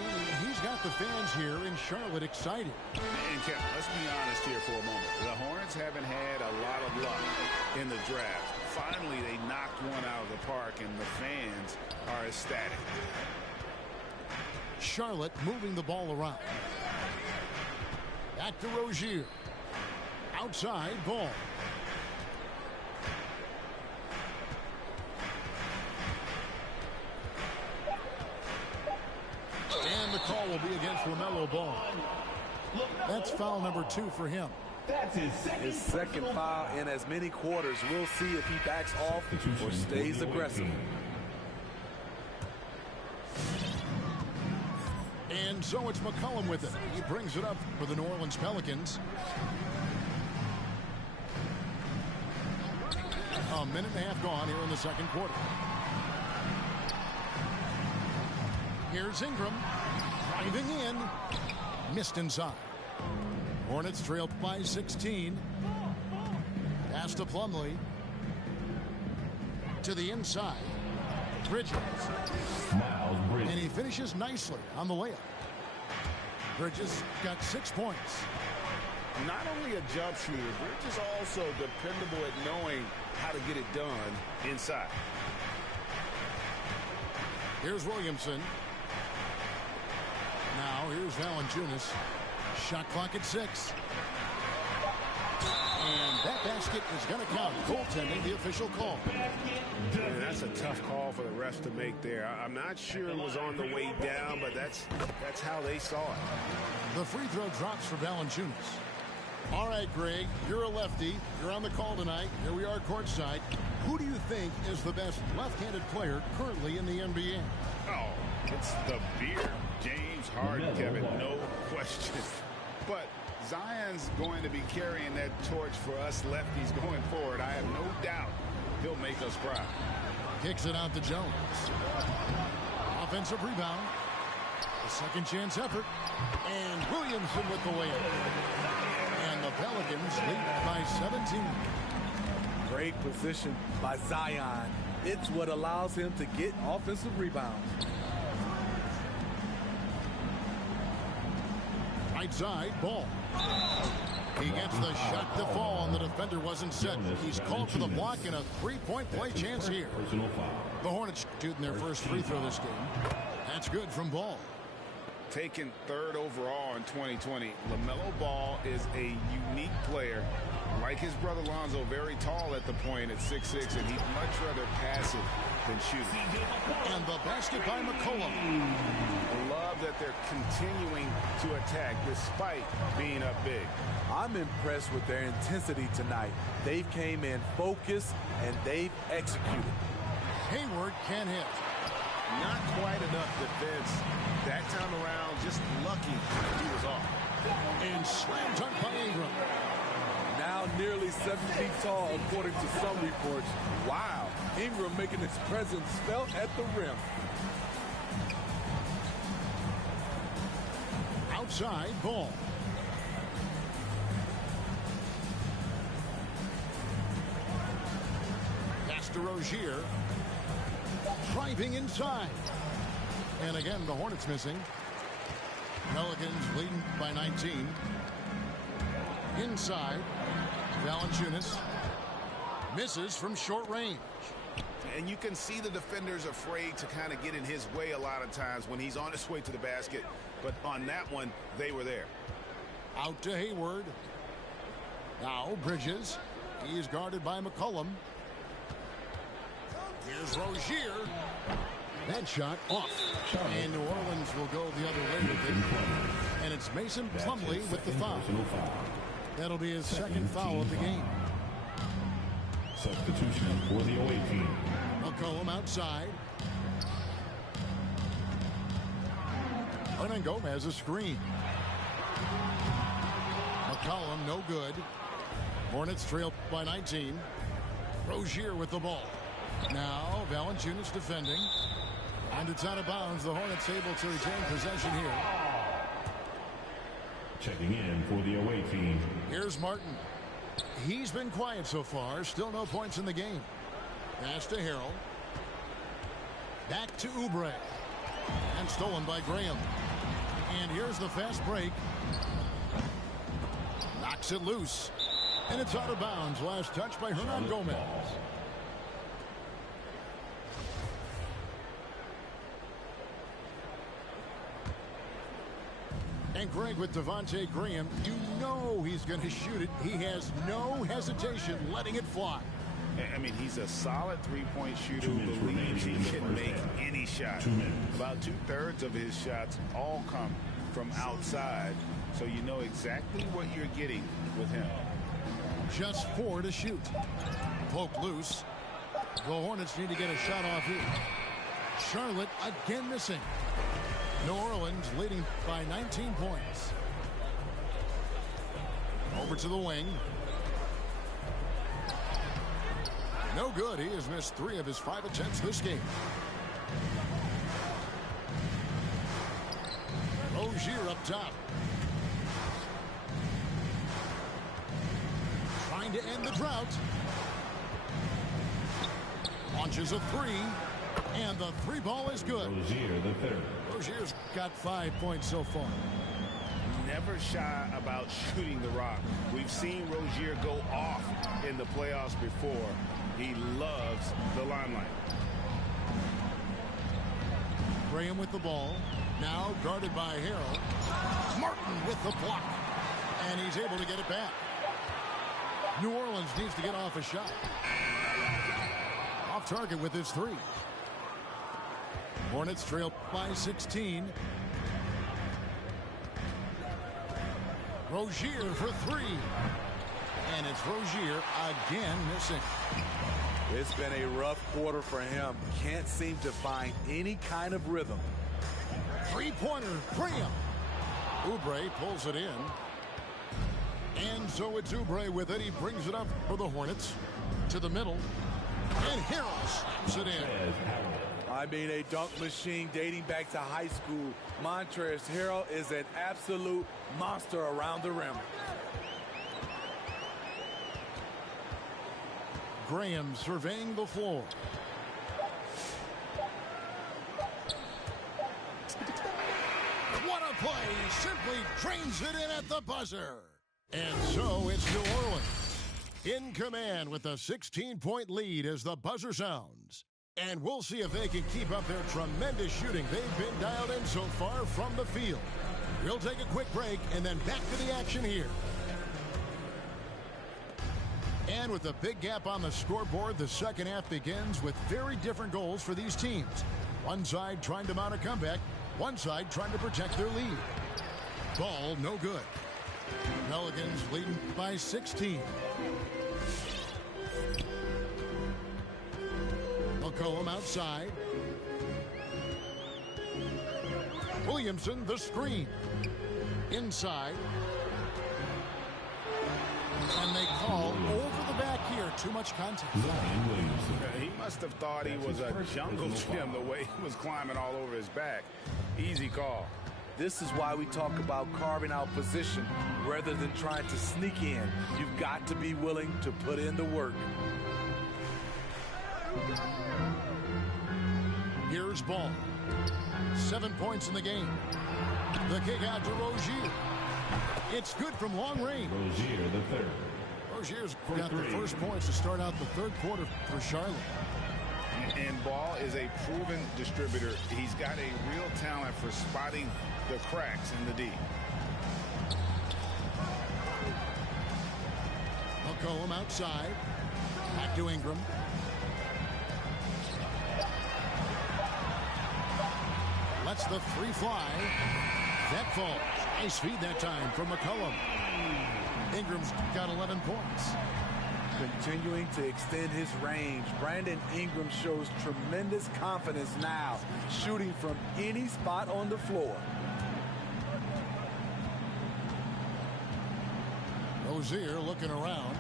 he's got the fans here in Charlotte excited. And Kevin, let's be honest here for a moment. The Hornets haven't had a lot of luck in the draft. Finally, they knocked one out of the park, and the fans are ecstatic. Charlotte moving the ball around. Back to Rozier. Outside, Ball. And the call will be against LaMelo Ball. That's foul number 2 for him. That's his second foul in as many quarters. We'll see if he backs off or stays aggressive. And so it's McCollum with it. He brings it up for the New Orleans Pelicans. A minute and a half gone here in the second quarter. Here's Ingram. Driving in. Missed inside. Hornets trailed by 16. Pass to Plumlee. To the inside. Bridges. And he finishes nicely on the layup. Bridges got 6 points. Not only a jump shooter, Bridges also dependable at knowing how to get it done inside. Here's Williamson. Now here's Valanciunas. Shot clock at 6. And that basket is going to count. Goaltending, the official call. And that's a tough call for the refs to make there. I'm not sure it was on the way down, but that's how they saw it. The free throw drops for Valanciunas. All right, Greg, you're a lefty. You're on the call tonight. Here we are courtside. Who do you think is the best left-handed player currently in the NBA? Oh, it's the beard. James Harden, Kevin, no question. But Zion's going to be carrying that torch for us lefties going forward. I have no doubt he'll make us proud. Kicks it out to Jones. Offensive rebound. A second chance effort. And Williamson with the layup. And the Pelicans lead by 17. Great position by Zion. It's what allows him to get offensive rebounds. Right side, Ball. He gets the shot to fall, and the defender wasn't set. He's called for the block and a three-point play chance here. The Hornets shooting their first free throw this game. That's good from Ball. Taken 3rd overall in 2020, LaMelo Ball is a unique player Like his brother Lonzo, very tall at the point at 6'6", and he'd much rather pass it than shoot it. And the basket by McCollum. Love that they're continuing to attack despite being up big. I'm impressed with their intensity tonight. They came in focused, and they've executed. Hayward can hit. Not quite enough defense. That time around, just lucky he was off. And slam dunk by Ingram. Now nearly 7 feet tall, according to some reports. Wow, Ingram making his presence felt at the rim. Outside ball. Pass to Rozier. Driving inside. And again, the Hornets missing. Pelicans leading by 19. Inside. Valanciunas misses from short range. And you can see the defenders afraid to kind of get in his way a lot of times when he's on his way to the basket. But on that one, they were there. Out to Hayward. Now Bridges. He is guarded by McCollum. Here's Rozier. That shot off. And New Orleans will go the other way with it. And it's Mason Plumlee with the foul. That'll be his second foul of the game. Substitution for the away team. McCollum outside. And Gomez a screen. McCollum no good. Hornets trail by 19. Rozier with the ball. Now Valanciunas defending. And it's out of bounds. The Hornets able to retain possession here. Checking in for the away team. Here's Martin. He's been quiet so far. Still no points in the game. Pass to Harrell. Back to Oubre. And stolen by Graham. And here's the fast break. Knocks it loose. And it's out of bounds. Last touch by Hernan Gomez. And Greg with Devontae Graham, you know he's going to shoot it. He has no hesitation letting it fly. I mean, he's a solid three-point shooter who believes he can make any shot. About 2/3 of his shots all come from outside, so you know exactly what you're getting with him. Just 4 to shoot. Poke loose. The Hornets need to get a shot off here. Charlotte again missing. New Orleans leading by 19 points. Over to the wing. No good. He has missed 3 of his 5 attempts this game. Rozier up top. Trying to end the drought. Launches a 3. And the 3 ball is good. Rozier the third. Rozier's got 5 points so far. Never shy about shooting the rock. We've seen Rozier go off in the playoffs before. He loves the limelight. Graham with the ball. Now guarded by Harrell. Martin with the block. And he's able to get it back. New Orleans needs to get off a shot. Off target with his 3. Hornets trail by 16. Rozier for 3. And it's Rozier again missing. It's been a rough quarter for him. Can't seem to find any kind of rhythm. 3-pointer, Graham. Oubre pulls it in. And so it's Oubre with it. He brings it up for the Hornets. To the middle. And Harrell slaps it in. I mean, a dunk machine dating back to high school. Montrezl Harrell is an absolute monster around the rim. Graham surveying the floor. What a play! Simply drains it in at the buzzer. And so it's New Orleans in command with a 16-point lead as the buzzer sounds. And we'll see if they can keep up their tremendous shooting they've been dialed in so far from the field. We'll take a quick break and then back to the action here. And with a big gap on the scoreboard, the second half begins with very different goals for these teams. One side trying to mount a comeback, one side trying to protect their lead. Ball no good. Pelicans leading by 16. McCollum outside. Williamson the screen. Inside. And they call over the back here. Too much contact. He must have thought he was a jungle gym the way he was climbing all over his back. Easy call. This is why we talk about carving out position rather than trying to sneak in. You've got to be willing to put in the work. Here's Ball. 7 points in the game. The kick out to Rozier. It's good from long range. Rozier the third. Rozier's got the first points to start out the third quarter for Charlotte. And Ball is a proven distributor. He's got a real talent for spotting the cracks in the D. McCollum outside. Back to Ingram. Lets the three fly. That falls. Nice feed that time from McCollum. Ingram's got 11 points. Continuing to extend his range, Brandon Ingram shows tremendous confidence now, shooting from any spot on the floor. Rozier looking around.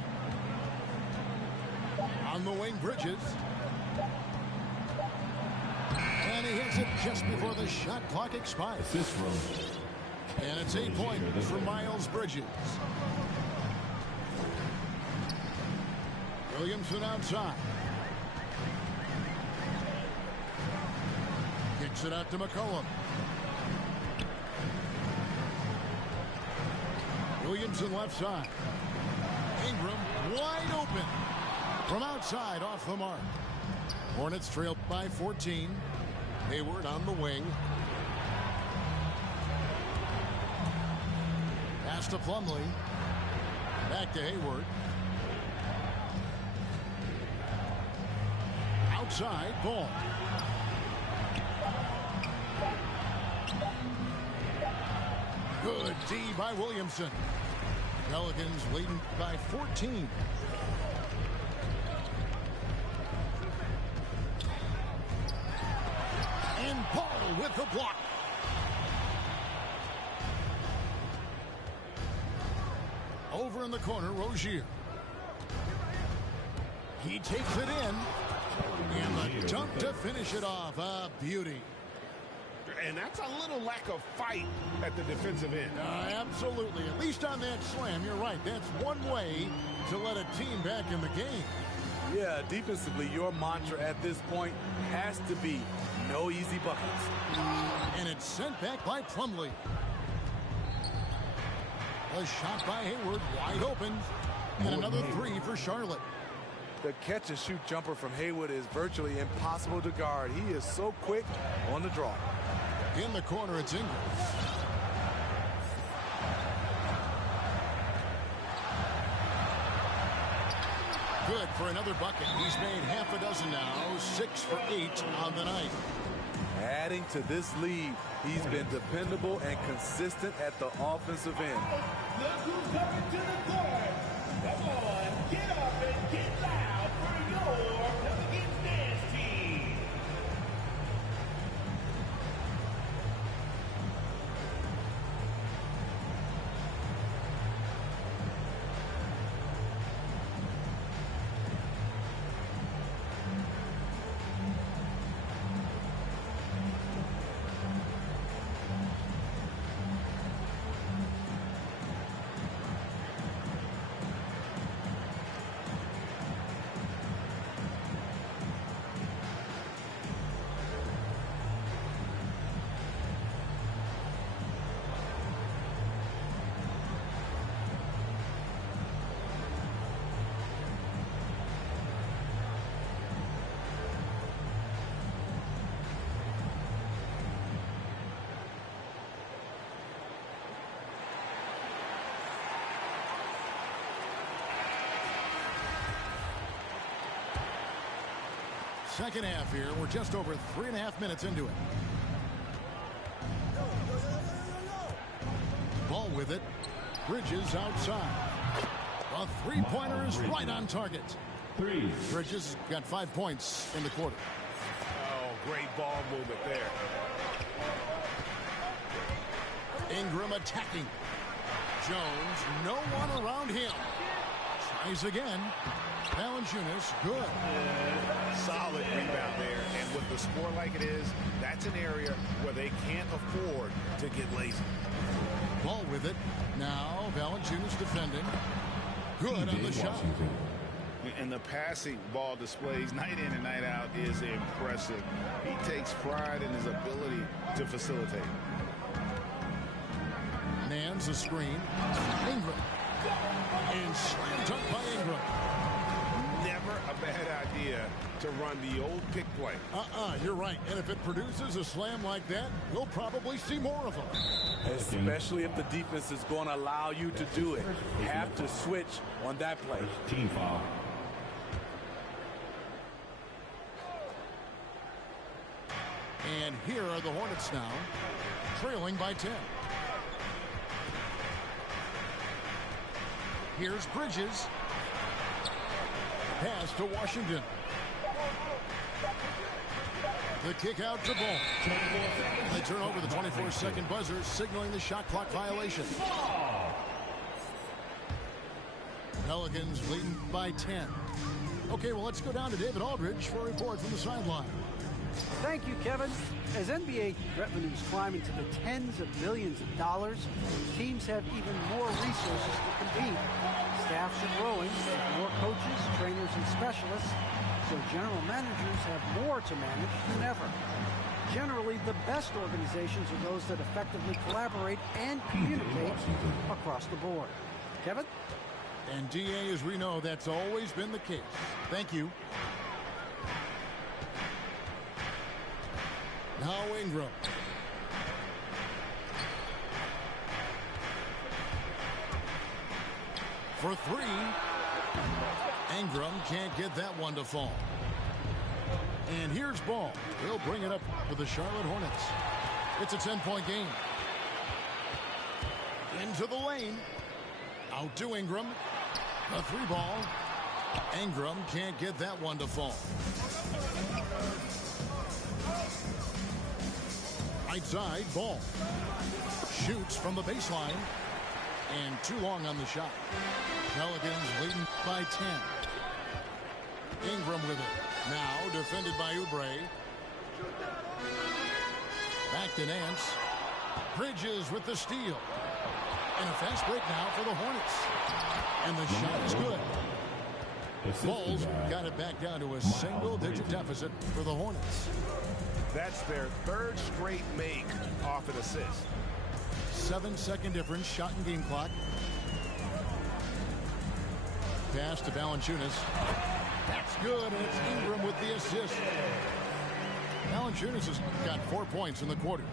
On the wing, Bridges. And he hits it just before the shot clock expires. And it's 8 points for Miles Bridges. Williamson outside. Kicks it out to McCollum. Williamson left side. Ingram wide open. From outside off the mark. Hornets trail by 14. Hayward on the wing. Pass to Plumlee. Back to Hayward. Outside, Ball. Good D by Williamson. Pelicans leading by 14. And Ball with the block. Over in the corner, Rozier. He takes it in. And the dunk to finish it off. A beauty. And that's a little lack of fight at the defensive end. Absolutely. At least on that slam, you're right. That's one way to let a team back in the game. Yeah, defensively, your mantra at this point has to be no easy buckets. And it's sent back by Plumlee. A shot by Hayward, wide open. And another three for Charlotte. The catch-and-shoot jumper from Hayward is virtually impossible to guard. He is so quick on the draw. In the corner, it's Ingram. Good for another bucket. He's made half a dozen now. 6 for 8 on the night. Adding to this lead, he's been dependable and consistent at the offensive end. Look who's coming to the court. Come on, get up and get loud for your Pelicans dance team. second half here. We're just over 3.5 minutes into it. Ball with it. Bridges outside. A three-pointer is right on target. Bridges got 5 points in the quarter. Oh, great ball movement there. Ingram attacking. Jones, no one around him. Tries again. Valanciunas, good. Solid rebound there. And with the score like it is, that's an area where they can't afford to get lazy. Ball with it. Now Valanciunas defending. Good on the shot. And the passing ball displays night in and night out is impressive. He takes pride in his ability to facilitate. Nance a screen. Ingram. And slam dunk by Ingram. Never a bad idea to run the old pick play. You're right. And if it produces a slam like that, we'll probably see more of them. Especially if the defense is going to allow you to do it. Have to switch on that play. Team foul. And here are the Hornets now, trailing by 10. Here's Bridges. Pass to Washington. The kick out to Ball. They turn over the 24-second buzzer, signaling the shot clock violation. Pelicans leading by 10. Okay, well, let's go down to David Aldridge for a report from the sideline. Thank you, Kevin. As NBA revenues climb into the tens of millions of dollars, teams have even more resources to compete. Staffs are growing with more coaches, trainers, and specialists, so general managers have more to manage than ever. Generally, the best organizations are those that effectively collaborate and communicate across the board. Kevin? And DA, as we know, that's always been the case. Thank you. Now Ingram. For three. Ingram can't get that one to fall. And here's Ball. He'll bring it up for the Charlotte Hornets. It's a 10-point game. Into the lane. Out to Ingram. A three ball. Ingram can't get that one to fall. Right side, Ball. Shoots from the baseline. And too long on the shot. Pelicans leading by 10. Ingram with it. Now defended by Oubre. Back to Nance. Bridges with the steal. And a fast break now for the Hornets. And the shot is good. Bulls got it back down to a single-digit deficit for the Hornets. That's their third straight make off an assist. 7-second difference, shot and game clock. Pass to Valanciunas. That's good, and it's Ingram with the assist. Valanciunas has got 4 points in the quarter.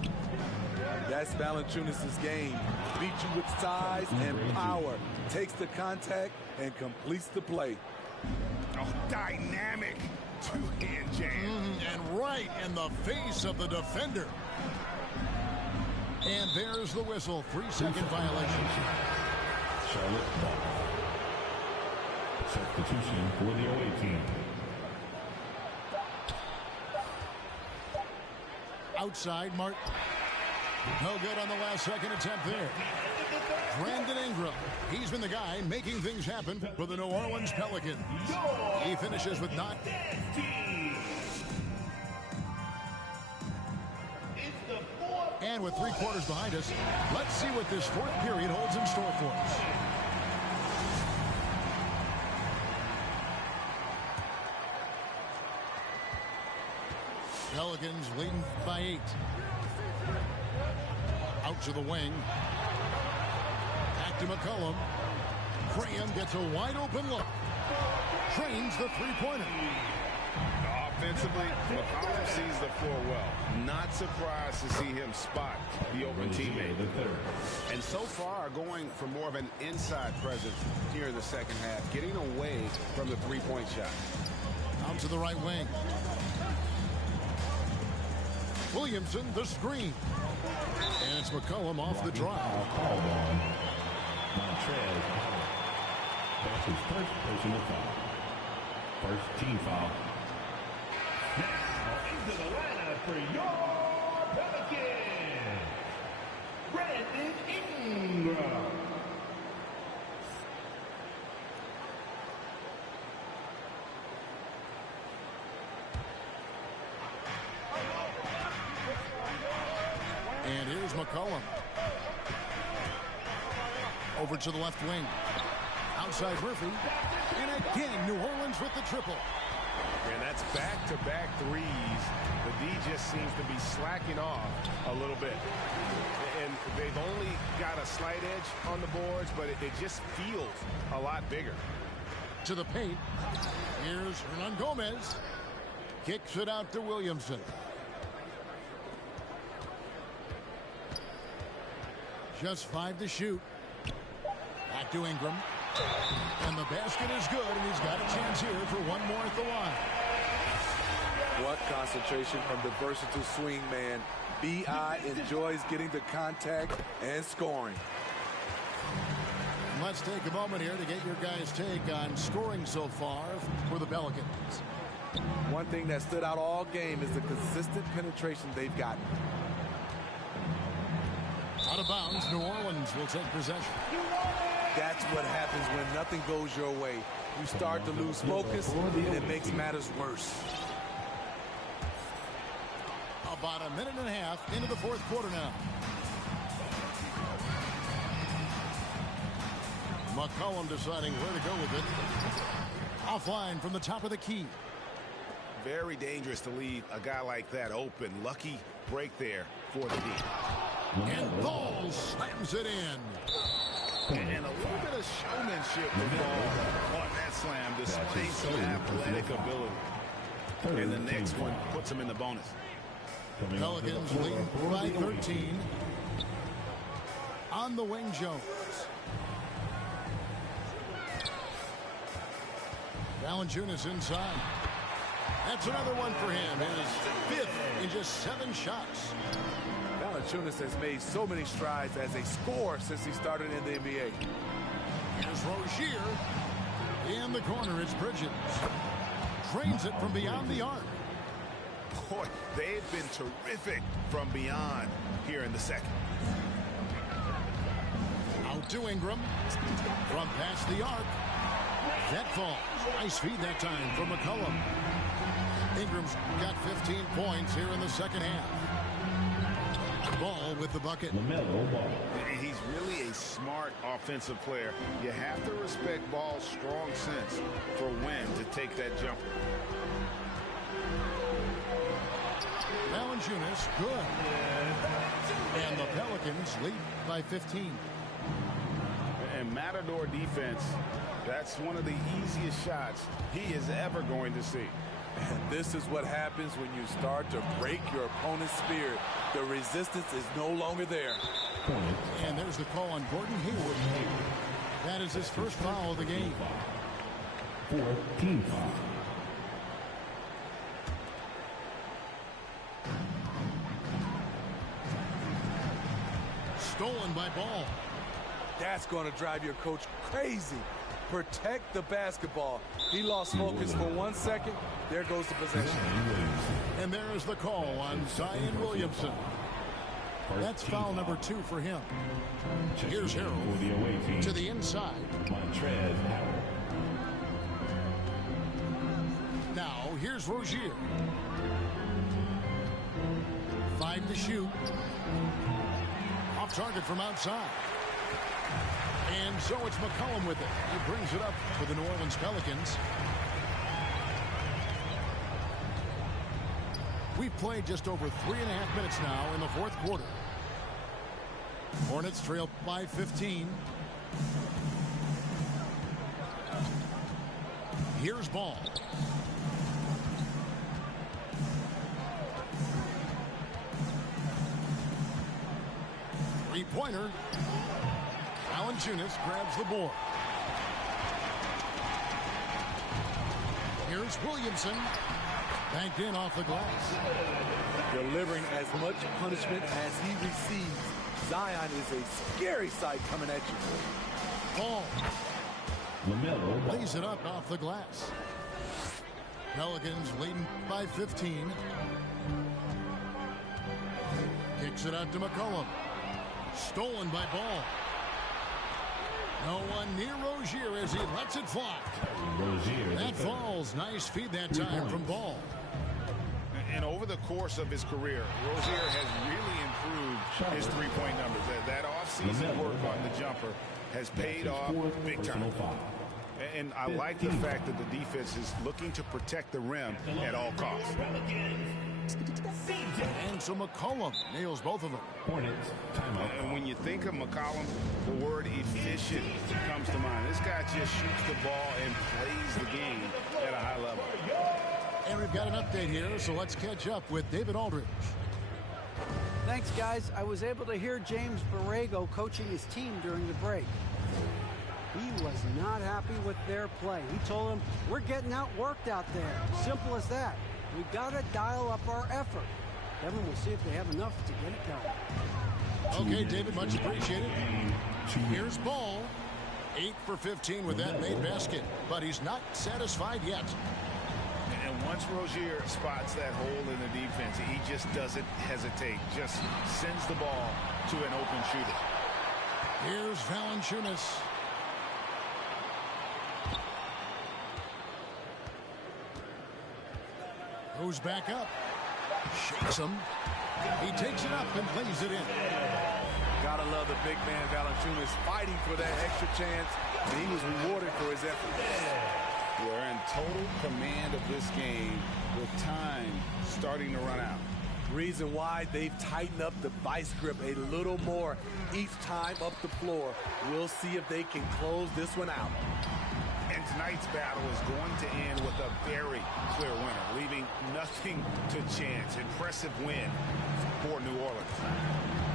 That's Valanciunas' game. Beats you with size and power. Takes the contact and completes the play. Oh, dynamic two-hand jam. And right in the face of the defender. And there's the whistle. 3-second violation. Charlotte ball. Substitution for the away team. Outside, Martin. No good on the last second attempt there. Brandon Ingram. He's been the guy making things happen for the New Orleans Pelicans. He finishes with 9. And with 3 quarters behind us, let's see what this fourth period holds in store for us. Pelicans leading by 8. Out to the wing. Back to McCollum. Graham gets a wide open look. Trains the three-pointer. Offensively, McCollum sees the floor well. Not surprised to see him spot the open teammate. And so far, going for more of an inside presence here in the second half, getting away from the three-point shot. Out to the right wing. Williamson, the screen. And it's McCollum off the drive. Montrez. That's his first personal foul. First team foul. Now into the lineup for your Pelicans, Brandon Ingram. And here's McCollum. Over to the left wing. Outside Murphy. And again, New Orleans with the triple. And that's back-to-back threes. The D just seems to be slacking off a little bit. And they've only got a slight edge on the boards, but it just feels a lot bigger. To the paint. Here's Hernan Gomez. Kicks it out to Williamson. Just 5 to shoot. Back to Ingram. And the basket is good, and he's got a chance here for one more at the line. What concentration from the versatile swing man. B.I. enjoys getting the contact and scoring. Let's take a moment here to get your guys' take on scoring so far for the Pelicans. One thing that stood out all game is the consistent penetration they've gotten. Out of bounds, New Orleans will take possession. That's what happens when nothing goes your way. You start to lose focus, and it makes matters worse. About a minute and a half into the fourth quarter now. McCollum deciding where to go with it. Offline from the top of the key. Very dangerous to leave a guy like that open. Lucky break there for the D. And Ball slams it in. And a little bit of showmanship with Ball on that slam, displaying some athletic ability. And the next one puts him in the bonus. Pelicans lead by 13. On the wing, Jones. Valanciunas inside. That's another one for him. His 5th in just 7 shots. Valanciunas has made so many strides as a scorer since he started in the NBA. Here's Rozier. In the corner, it's Bridges. Trains it from beyond the arc. Boy, they've been terrific from beyond here in the second. Out to Ingram. From past the arc. That falls. Nice feed that time from McCollum. Ingram's got 15 points here in the second half. Ball with the bucket. LaMelo Ball. He's really a smart offensive player. You have to respect Ball's strong sense for when to take that jumper. Valanciunas, good. And the Pelicans lead by 15. And Matador defense, that's one of the easiest shots he is ever going to see. And this is what happens when you start to break your opponent's spirit. The resistance is no longer there. And there's the call on Gordon Hayward. That is his first foul of the game. 14 foul. Stolen by Ball. That's going to drive your coach crazy. Protect the basketball. He lost focus for 1 second. There goes the possession. And there's the call on Zion Williamson. That's foul number 2 for him. Here's Harold to the inside. Montrez Harrell. Now here's Rozier. 5 to shoot. Off target from outside. And so it's McCollum with it. He brings it up for the New Orleans Pelicans. We've played just over 3.5 minutes now in the fourth quarter. Hornets trail by 15. Here's Ball. Three-pointer. Valanciunas grabs the board. Here's Here's Williamson. Banked in off the glass. Delivering as much punishment as he receives. Zion is a scary sight coming at you. Ball. LaMelo Lays it up off the glass. Pelicans leading by 15. Kicks it out to McCollum. Stolen by Ball. No one near Rozier as he lets it fly. Rozier. That falls. Nice feed that time from Ball. And over the course of his career, Rozier has really improved his three-point numbers. That off-season work on the jumper has paid off big time. And I like the fact that the defense is looking to protect the rim at all costs. And so McCollum nails both of them. Hornets, timeout. And when you think of McCollum, the word efficient comes to mind. This guy just shoots the ball and plays the game at a high level. And we've got an update here, so let's catch up with David Aldridge. Thanks, guys. I was able to hear James Borrego coaching his team during the break. He was not happy with their play. He told them, we're getting outworked out there. Simple as that. We've got to dial up our effort. Kevin, we'll see if they have enough to get it done. Okay, David, much appreciated. Here's Ball. 8 for 15 with that made basket, but he's not satisfied yet. And once Rozier spots that hole in the defense, he just doesn't hesitate. Just sends the ball to an open shooter. Here's Valanciunas. Goes back up. Shakes him. He takes it up and plays it in. Gotta love the big man Valanciunas fighting for that extra chance. And he was rewarded for his effort. We're in total command of this game with time starting to run out. Reason why they've tightened up the vice grip a little more each time up the floor. We'll see if they can close this one out. And tonight's battle is going to end with a very clear winner, leaving nothing to chance. Impressive win for New Orleans.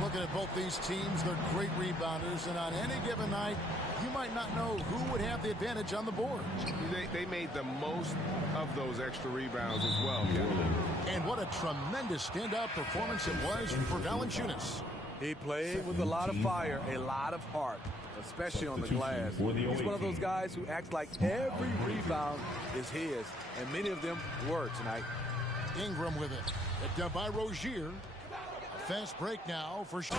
Looking at both these teams, they're great rebounders, and on any given night, you might not know who would have the advantage on the board. They made the most of those extra rebounds as well, Kevin. And what a tremendous standout performance it was for Valanciunas. He played with a lot of fire, a lot of heart, especially on the glass. He's one of those guys who acts like every rebound is his, and many of them were tonight. Ingram with it. Picked up by Rozier. A fast break now for Shaw.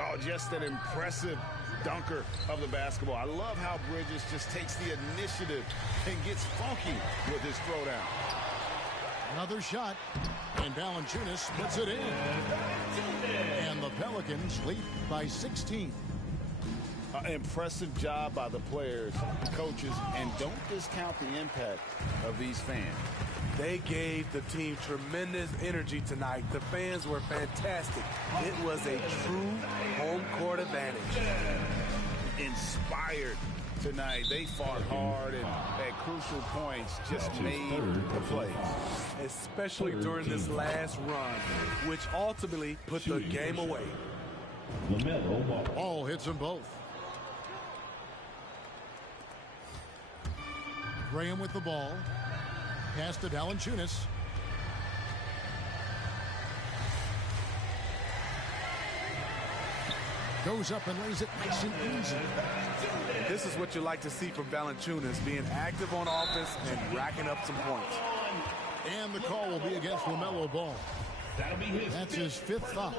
Oh, just an impressive dunker of the basketball. I love how Bridges just takes the initiative and gets funky with his throwdown. Another shot, and Valanciunas splits it in. And the Pelicans lead by 16. Impressive job by the players, coaches, and don't discount the impact of these fans. They gave the team tremendous energy tonight. The fans were fantastic. It was a true home court advantage. Inspired tonight. They fought hard and at crucial points just made the plays. Especially during this last run, which ultimately put the game away. LaMelo Ball hits them both. Graham with the ball. Pass to Valanciunas. Goes up and lays it nice and easy. This is what you like to see from Valanciunas, being active on offense and racking up some points. And the call will be against LaMelo Ball. That's his 5th foul.